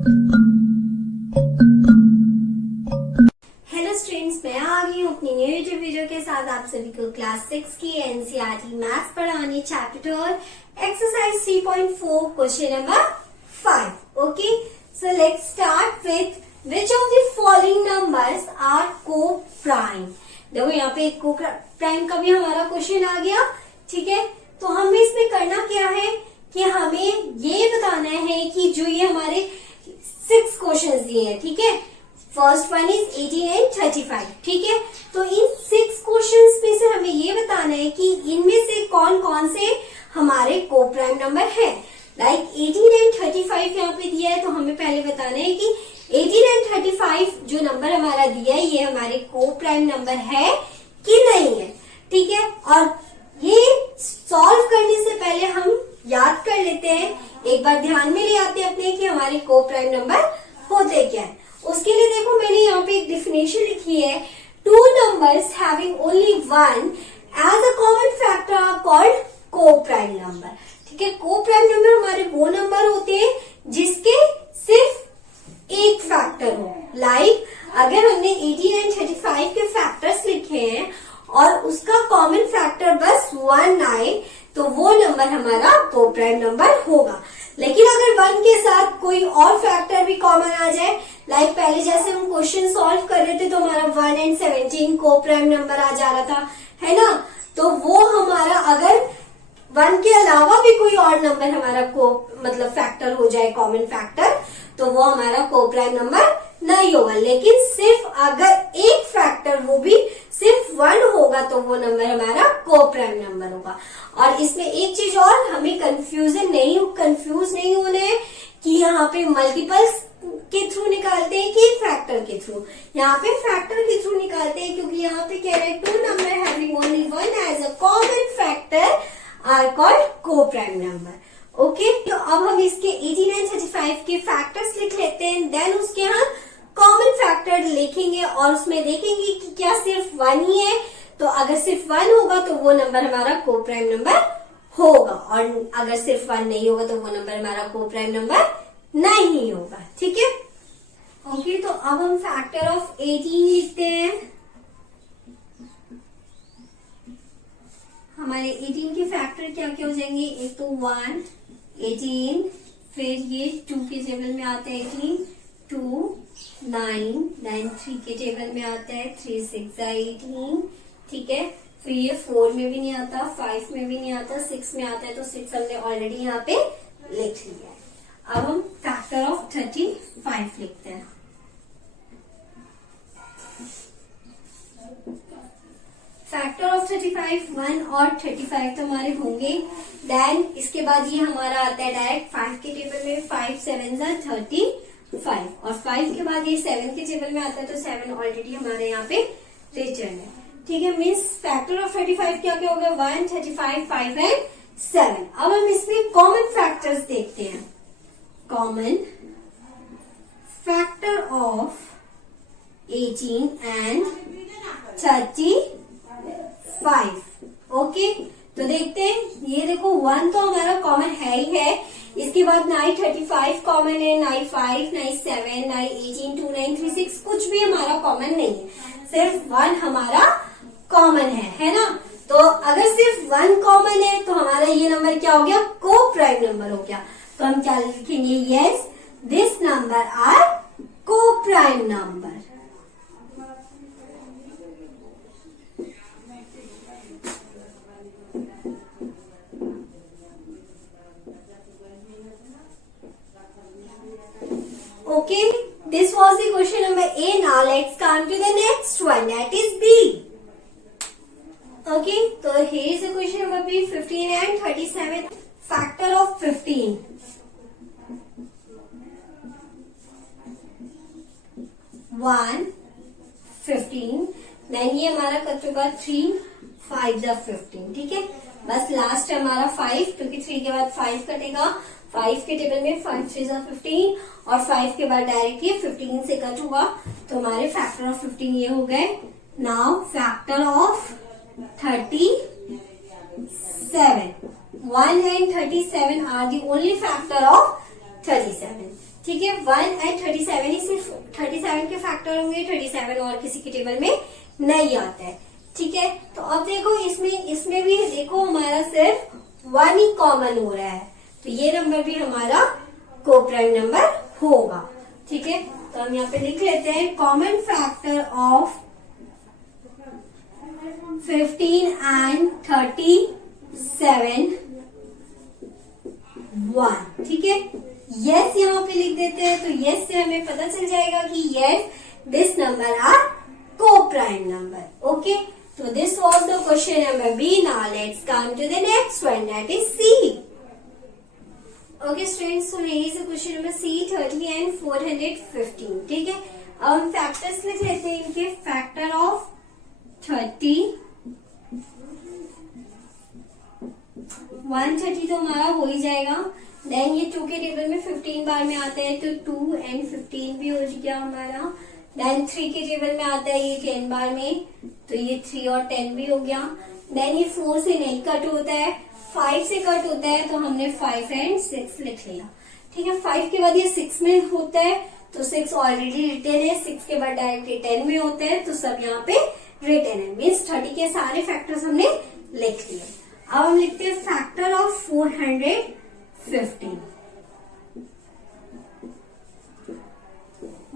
Hello students, मैं आ गई हूँ अपनी न्यू यूट्यूब वीडियो के साथ आप सभी को क्लास 6 की एनसीईआरटी मैथ्स पढ़ानी chapter 12 exercise 3.4 question number 5। Okay, so let's start with which of the following numbers are coprime. देखो यहाँ पे को प्राइम का भी हमारा क्वेश्चन आ गया। ठीक है, तो हमें इसमें करना क्या है कि हमें ये बताना है कि जो ये हमारे 6 क्वेश्चंस दिए हैं, ठीक है, फर्स्ट वन इज 18 एंड 35। ठीक है, तो इन 6 क्वेश्चंस में से हमें ये बताना है कि इनमें से कौन कौन से हमारे को प्राइम नंबर है। लाइक 18 एंड 35 यहाँ पे दिया है, तो हमें पहले बताना है कि 18 एंड 35 जो नंबर हमारा दिया है ये हमारे को प्राइम नंबर है कि नहीं है। ठीक है, और ये सॉल्व करने से पहले हम याद कर लेते हैं, एक बार ध्यान में ले आते हैं अपने कि हमारे को प्राइम नंबर होते क्या है। उसके लिए देखो मैंने यहाँ पे एक डेफिनेशन लिखी है, two numbers having only one as a common factor are called coprime number. ठीक है, को प्राइम नंबर हमारे वो नंबर होते हैं जिसके सिर्फ एक फैक्टर हो। लाइक अगर हमने 18 एंड 35 के फैक्टर्स लिखे हैं और उसका कॉमन फैक्टर बस 1 आए तो वो नंबर हमारा को प्राइम नंबर होगा। लेकिन अगर 1 के साथ कोई और फैक्टर भी कॉमन आ जाए, लाइक पहले जैसे हम क्वेश्चन सॉल्व कर रहे थे तो हमारा 1 एंड 17 को प्राइम नंबर आ जा रहा था, है ना, तो वो हमारा अगर 1 के अलावा भी कोई और नंबर हमारा को मतलब फैक्टर हो जाए, कॉमन फैक्टर, तो वो हमारा को प्राइम नंबर नहीं होगा। लेकिन सिर्फ अगर एक फैक्टर वो भी सिर्फ 1 होगा तो वो नंबर हमारा को प्राइम नंबर होगा। और इसमें एक चीज और, हमें कंफ्यूज नहीं होना है कि यहाँ पे मल्टीपल्स के थ्रू निकालते हैं कि फैक्टर के थ्रू। यहाँ पे फैक्टर के थ्रू निकालते हैं क्योंकि यहाँ पे कह रहे हैं two number having only one as a common factor are called coprime number. Okay, तो अब हम इसके 18 एंड 35 के फैक्टर्स लिख लेते हैं, देन उसके हम कॉमन फैक्टर लिखेंगे और उसमें देखेंगे कि क्या सिर्फ 1 ही है। तो अगर सिर्फ 1 होगा तो वो नंबर हमारा को प्राइम नंबर होगा, और अगर सिर्फ 1 नहीं होगा तो वो नंबर हमारा को प्राइम नंबर नहीं होगा। ठीक है, ओके, तो अब हम फैक्टर ऑफ 18 लिखते हैं। हमारे 18 के फैक्टर क्या क्या हो जाएंगे, एक तो 1 18, फिर ये 2 के टेबल में आता है 18, 2 9 9 3 के टेबल में आता है 3 6 18। ठीक है, फिर ये 4 में भी नहीं आता, 5 में भी नहीं आता, 6 में आता है, तो 6 हमने ऑलरेडी यहाँ पे लिख लिया है। अब हम फैक्टर ऑफ 35 लिखते हैं। फैक्टर ऑफ 35 1 और 35 तो हमारे होंगे। देन इसके बाद ये हमारा आता है डायरेक्ट 5 के टेबल में, 5 7 35, और 5 के बाद ये 7 के टेबल में आता है, तो 7 ऑलरेडी हमारे यहाँ पे रिटर्न है। ठीक है, मीन्स फैक्टर ऑफ 35 क्या क्या हो गया, 1 35 5 एंड 7। अब हम इसमें कॉमन फैक्टर्स देखते हैं। Common factor of 18 and 35। Okay, तो देखते हैं, ये देखो 1 तो हमारा कॉमन है ही है, इसके बाद 9 35 कॉमन है, 9 5 9 7 9 18 2 9 3 6 कुछ भी हमारा कॉमन नहीं है, सिर्फ 1 हमारा कॉमन है ना। तो अगर सिर्फ 1 कॉमन है तो हमारा ये नंबर क्या हो गया, को प्राइम नंबर हो गया। तो हम क्या लिखेंगे, yes this number are coprime number. Okay, this was the question number A. Now let's come to the next one, that is B. Okay, so here is the question number B, 15 and 37. Factor of 15. 1 15, then ये हमारा कर चुका 3 5 जा 15। ठीक है, बस last है हमारा 5, क्योंकि 3 के बाद 5 कटेगा, 5 के टेबल में 5 3 जा 15, और 5 के बाद डायरेक्ट ये 15 से कट हुआ, तो हमारे फैक्टर ऑफ 15 ये हो गए। Now factor of 37, 1 and 37 are the only factor of 37. ठीक है। 1 एंड 37 ही सिर्फ 37 के फैक्टर होंगे, 37 और किसी के टेबल में नहीं आता है। ठीक है, तो अब देखो इसमें भी देखो हमारा सिर्फ 1 ही कॉमन हो रहा है, तो ये नंबर भी हमारा को प्राइम नंबर होगा। ठीक है, तो हम यहाँ पे लिख लेते हैं कॉमन फैक्टर ऑफ 15 एंड 37 1। ठीक है, यस यहाँ पे लिख देते हैं, तो यस से हमें पता चल जाएगा कि yes this number are coprime number. Okay, तो this was the question number B. Now let's come to the next one, that is C. Okay students, so next is question number C 30 and 415। ठीक है, अब हम factors लिख लेते हैं इनके। Factor of 30 130 तो हमारा हो ही जाएगा। देन ये 2 के टेबल में 15 बार में आता है, तो 2 एंड 15 भी हो गया हमारा। देन 3 के टेबल में आता है ये 10 बार में, तो ये 3 और 10 भी हो गया। देन ये 4 से नहीं कट होता है, 5 से कट होता है, तो हमने 5 एंड 6 लिख लिया। ठीक है, 5 के बाद ये 6 में होता है, तो 6 ऑलरेडी रिटन है, 6 के बाद डायरेक्टली 10 में होता है, तो सब यहाँ पे रिटन है। मीन्स 30 के सारे फैक्टर्स हमने लिख लिए। अब हम लिखते हैं फैक्टर ऑफ 415।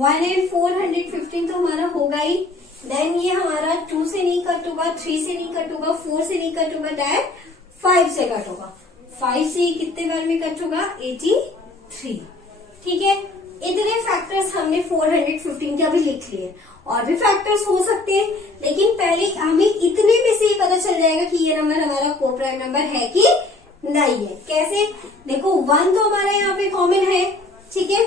1 एंड 415 तो हमारा होगा ही। देन ये हमारा 2 से नहीं कट होगा, 3 से नहीं कट होगा, 4 से नहीं कट होगा, डायरेक्ट 5 से कट होगा। 5 से कितने बार में कट होगा? 83। ठीक है, इतने फैक्टर्स हमने 415 का भी लिख लिए। और भी फैक्टर्स हो सकते हैं, लेकिन पहले हमें इतने में से ही पता चल जाएगा कि ये नंबर हमारा को प्राइम नंबर है कि नहीं है। कैसे? देखो 1 तो हमारा यहाँ पे कॉमन है। ठीक है,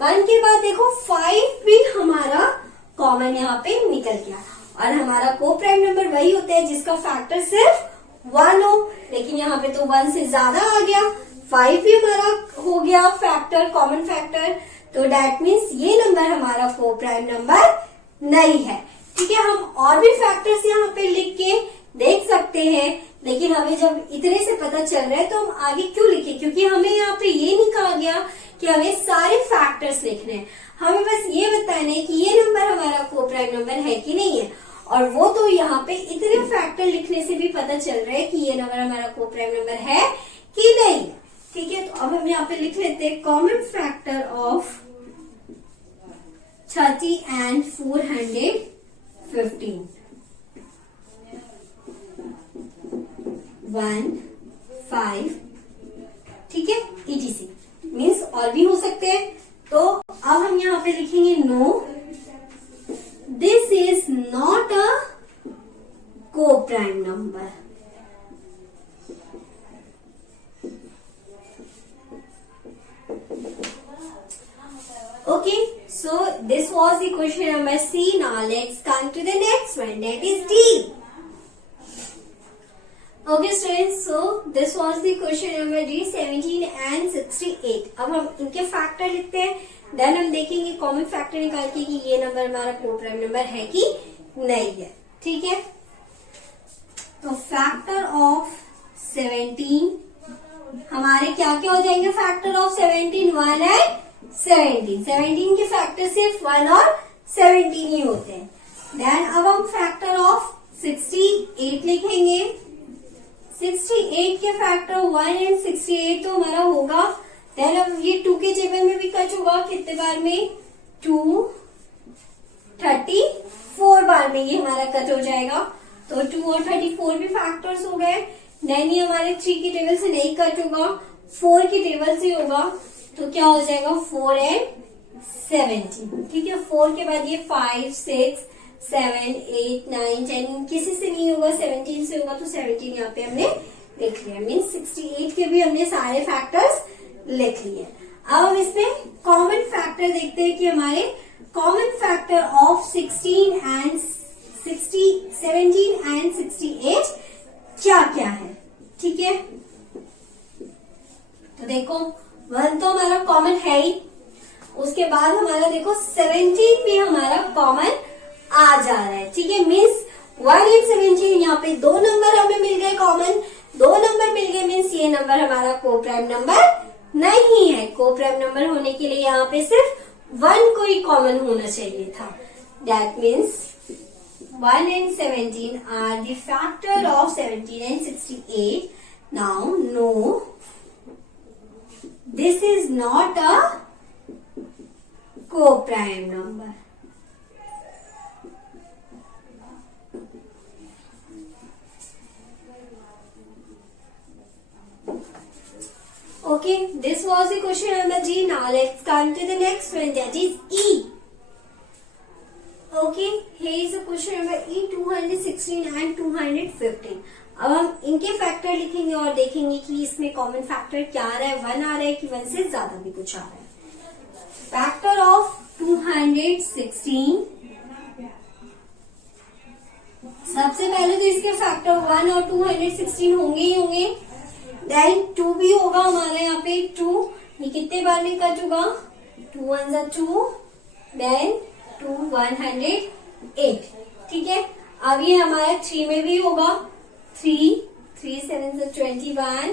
1 के बाद देखो 5 भी हमारा कॉमन यहाँ पे निकल गया, और हमारा को प्राइम नंबर वही होता है जिसका फैक्टर सिर्फ 1 हो। लेकिन यहाँ पे तो 1 से ज्यादा आ गया, 5 भी हमारा हो गया फैक्टर, कॉमन फैक्टर, तो डेट मीन्स ये नंबर हमारा को प्राइम नंबर नहीं है। ठीक है, हम और भी फैक्टर्स यहाँ पे लिख के देख सकते हैं, लेकिन हमें जब इतने से पता चल रहा है तो हम आगे क्यों लिखे? क्योंकि हमें यहाँ पे ये नहीं कहा गया कि हमें सारे फैक्टर्स लिखने हैं, हमें बस ये बताना है कि ये नंबर हमारा को प्राइम नंबर है कि नहीं है। और वो तो यहाँ पे इतने फैक्टर लिखने से भी पता चल रहा है कि ये नंबर हमारा को प्राइम नंबर है कि नहीं है। ठीक है, तो अब हम यहाँ पे लिख लेते हैं कॉमन फैक्टर ऑफ 30 and 415। 1, 5, ठीक है, etc मीन्स और भी हो सकते हैं। तो अब हम यहाँ पे लिखेंगे no, this is not a coprime number. Okay, so this was the question number C. Now let's come to the next one, that is D. Okay students, so this was the question number D, 17 and 68. अब हम इनके factor लिखते हैं, then हम देखेंगे common factor निकाल के कि ये नंबर हमारा को प्राइम नंबर है कि नहीं है। ठीक है, तो फैक्टर ऑफ 17 हमारे क्या क्या हो जाएंगे? फैक्टर ऑफ 17 1 एंड 17 के फैक्टर सिर्फ 1 और 17 ही होते हैं। देन अब हम फैक्टर ऑफ 68 लिखेंगे। 68 के फैक्टर 1 एंड 68 तो हमारा होगा। देन अब ये 2 के टेबल में भी कट होगा, कितने बार में? 2 34 बार में ये हमारा कट हो जाएगा, तो 2 और 34 भी फैक्टर्स हो गए। देन ये हमारे 3 के टेबल से नहीं कट होगा, 4 के टेबल से होगा, तो क्या हो जाएगा? 4 एंड 17। ठीक है, 4 के बाद ये 5, 6, 7, 8, 9, 10 किसी से नहीं होगा, 17 से होगा, तो 17 यहाँ पे हमने लिख लिया। मीन्स 68 के भी हमने सारे फैक्टर्स लिख लिए। अब हम इसमें कॉमन फैक्टर देखते हैं कि हमारे कॉमन फैक्टर ऑफ 17 एंड 68 क्या क्या है। ठीक है, तो देखो 1 तो हमारा कॉमन है ही, उसके बाद हमारा देखो 17 भी हमारा कॉमन आ जा रहा है। ठीक है, मीन्स 1 एंड 17 यहाँ पे 2 नंबर हमें मिल गए कॉमन, 2 नंबर मिल गए, मीन्स ये नंबर हमारा को प्राइम नंबर नहीं है। को प्राइम नंबर होने के लिए यहाँ पे सिर्फ 1 कोई कॉमन होना चाहिए था। That means 1 and 17 are the factor of 17 and 68. Now, no, this is not a co-prime number. Okay, this was the question number G. Now let's come to the next one, that is E. Okay, here is the question number E, 216 and 215. अब हम इनके factor लिखेंगे और देखेंगे कि इसमें common factor क्या आ रहा है, 1 आ रहा है कि 1 से ज्यादा भी कुछ आ रहा है। फैक्टर ऑफ 216, सबसे पहले तो इसके फैक्टर 1 और 216 होंगे ही होंगे। देन 2 भी होगा हमारे यहाँ पे 2, ये कितने बार में कट होगा, 2 1 2, देन 2 108। ठीक है, अब ये हमारा 3 में भी होगा, 3 7 21,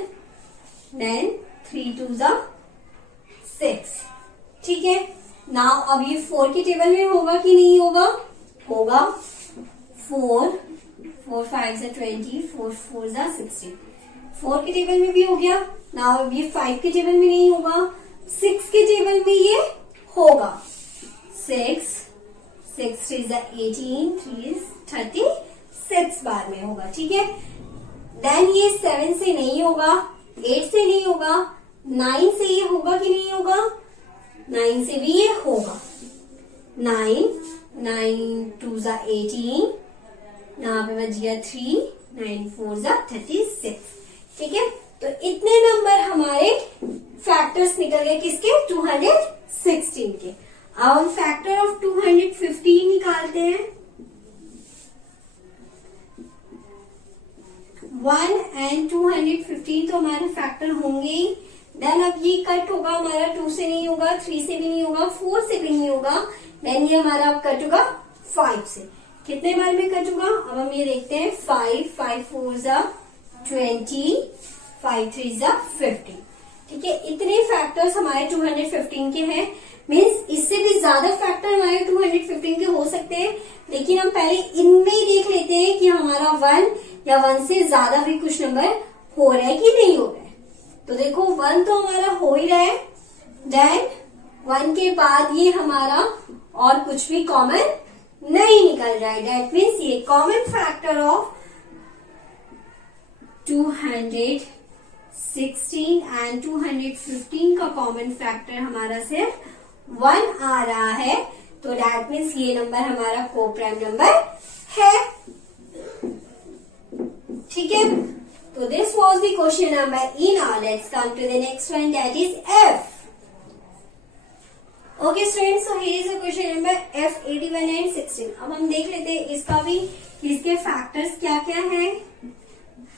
देन 3 2 6। ठीक है, नाउ अब ये 4 के टेबल में होगा कि नहीं होगा, होगा। 4 5 20, 4 4 16, 4 के टेबल में भी हो गया। नाउ अब ये 5 के टेबल में नहीं होगा, 6 के टेबल में ये होगा। 6 3 18, 3 36 बार में होगा। ठीक है, देन ये 7 से नहीं होगा, 8 से नहीं होगा, 9 से ये होगा कि नहीं होगा, 9 से भी ये होगा। 9 2 18, यहाँ पे बच गया 3, 9 4 36। ठीक है, तो इतने नंबर हमारे फैक्टर्स निकल गए किसके, 216 के। अब हम फैक्टर ऑफ 215 निकालते हैं। 1 and 215 तो हमारे फैक्टर होंगे ही। देन अब ये कट होगा हमारा, 2 से नहीं होगा, 3 से भी नहीं होगा, 4 से भी नहीं होगा। देन ये हमारा अब कट होगा 5 से। कितने बार में कट होगा, अब हम ये देखते हैं। 5 4 20, 5 3 50। ठीक है, इतने फैक्टर्स हमारे 215 के हैं। मीन्स इससे भी ज्यादा फैक्टर हमारे 215 के हो सकते हैं, लेकिन हम पहले इनमें ही देख लेते हैं कि हमारा 1 या 1 से ज्यादा भी कुछ नंबर हो रहा है कि नहीं हो रहा है। तो देखो 1 तो हमारा हो ही रहा है। देन 1 के बाद ये हमारा और कुछ भी कॉमन नहीं निकल रहा है। दैट मीन्स ये कॉमन फैक्टर ऑफ 216 एंड 215 का कॉमन फैक्टर हमारा सिर्फ 1 आ रहा है। तो दैट मीन्स ये नंबर हमारा को प्राइम नंबर है। ठीक है, तो this was the question number E. Now let's come to the next one, that is F. Okay students, so here is the question number F 81 and 16। अब हम देख लेते हैं इसका भी, इसके फैक्टर्स क्या क्या है।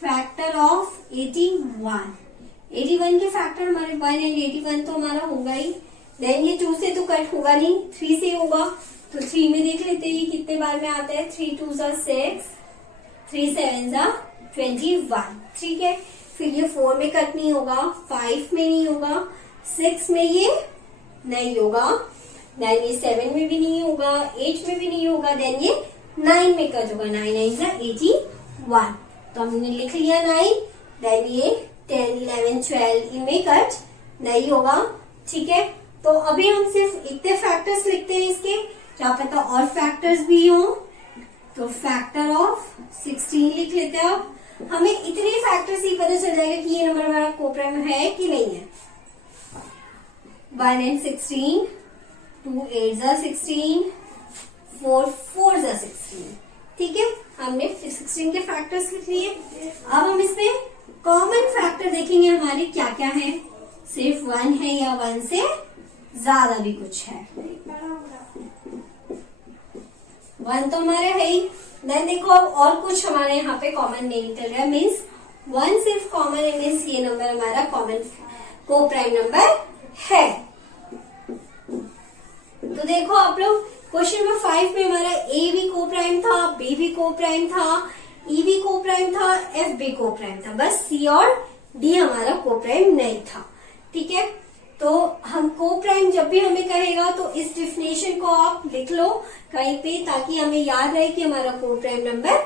फैक्टर ऑफ 81 के फैक्टर हमारे 1 एंड 81 तो हमारा होगा ही। देन ये 2 से तो कट होगा नहीं, 3 से होगा। तो 3 में देख लेते हैं ये कितने बार में आता है। 3 2 6, 3 7 21। ठीक है, फिर ये 4 में कट नहीं होगा, 5 में नहीं होगा, 6 में ये नहीं होगा, देन ये 7 में भी नहीं होगा, 8 में भी नहीं होगा, देन ये 9 में कट होगा। 9 9 81, तो हमने लिख लिया 9। देन ये 10 11 12 इनमें कट नहीं होगा। ठीक है, तो अभी हम सिर्फ इतने फैक्टर्स लिखते हैं इसके, क्या पता और फैक्टर्स भी हो। तो फैक्टर ऑफ 16 लिख लेते हैं। अब हमें इतने फैक्टर्स ही पता चल जाएगा कि ये नंबर हमारा कोप्राइम है कि नहीं है। 1 and 16, 2 8 16, 4 4 16। ठीक है, हमने 16 के फैक्टर्स लिख लिए। अब हम इसमें कॉमन फैक्टर देखेंगे हमारे क्या क्या है। सिर्फ 1 है या 1 से ज्यादा भी कुछ है। 1 तो हमारा है ही। देन देखो अब और कुछ हमारे यहाँ पे कॉमन नहीं निकल रहा है। मीन्स 1 सिर्फ कॉमन है, मीन्स ये नंबर हमारा कॉमन को प्राइम नंबर है। तो देखो आप लोग, क्वेश्चन नंबर 5 में हमारा ए भी को प्राइम था, बी भी को प्राइम था, ई भी को प्राइम था, एफ भी को प्राइम था, बस सी और डी हमारा को प्राइम नहीं था। ठीक है। तो हम को प्राइम जब भी हमें कहेगा तो इस डिफिनेशन को आप लिख लो कहीं पे, ताकि हमें याद रहे कि हमारा को प्राइम नंबर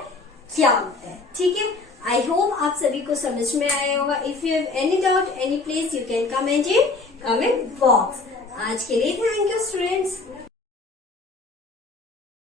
क्या होता है। ठीक है, आई होप आप सभी को समझ में आया होगा। If you have any doubt any place you can comment in comment box. आज के लिए थैंक यू स्टूडेंट्स।